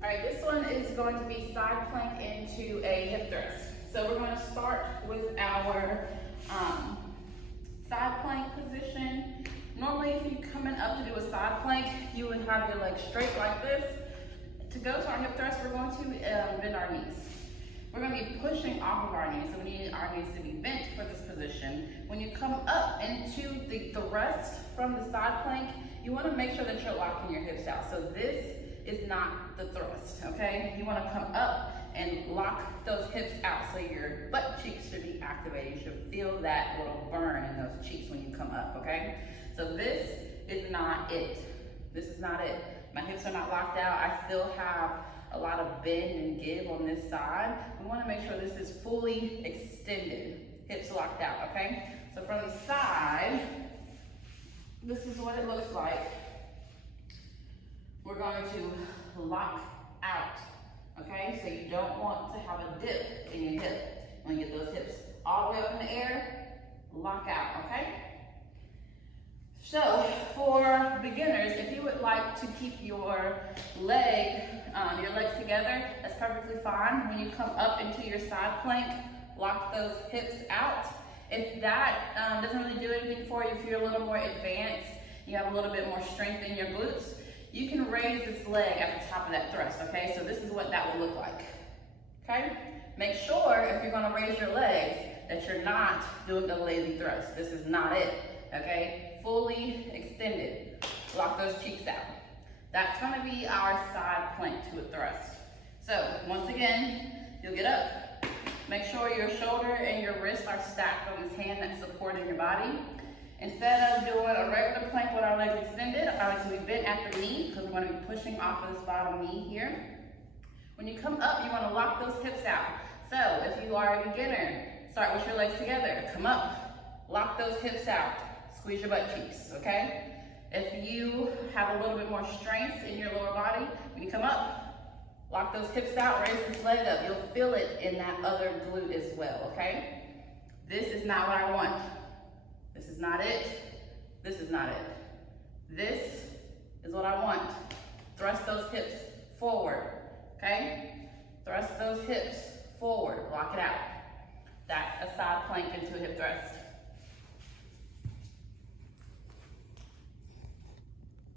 All right, this one is going to be side plank into a hip thrust. So we're going to start with our side plank position. Normally, if you're coming up to do a side plank, you would have your legs straight like this. To go to our hip thrust, we're going to bend our knees. We're going to be pushing off of our knees, so we need our knees to be bent for this position. When you come up into the thrust from the side plank, you want to make sure that you're locking your hips out. So this is not the thrust, okay? You want to come up and lock those hips out so your butt cheeks should be activated. You should feel that little burn in those cheeks when you come up, okay? So this is not it. This is not it. My hips are not locked out. I still have a lot of bend and give on this side. We want to make sure this is fully extended, hips locked out, okay? So from the side, this is what it looks like. We're going to lock out, okay? So you don't want to have a dip in your hip. You want to get those hips all the way up in the air, lock out, okay? So for beginners, if you would like to keep your legs together, that's perfectly fine. When you come up into your side plank, lock those hips out. If that doesn't really do anything for you, if you're a little more advanced, you have a little bit more strength in your glutes, you can raise this leg at the top of that thrust, okay? So this is what that would look like, okay? Make sure if you're gonna raise your legs that you're not doing the lazy thrust. This is not it, okay? Fully extended, lock those cheeks out. That's gonna be our side plank to a thrust. So once again, you'll get up. Make sure your shoulder and your wrist are stacked on this hand that's supporting your body. Instead of doing a regular plank with our legs extended, I like to be bent at the knee because we're going to be pushing off of this bottom knee here. When you come up, you want to lock those hips out. So if you are a beginner, start with your legs together. Come up, lock those hips out, squeeze your butt cheeks, okay? If you have a little bit more strength in your lower body, when you come up, lock those hips out, raise this leg up. You'll feel it in that other glute as well, okay? This is not what I want. This is not it. This is not it. This is what I want. Thrust those hips forward, okay? Thrust those hips forward, lock it out. That's a side plank into a hip thrust.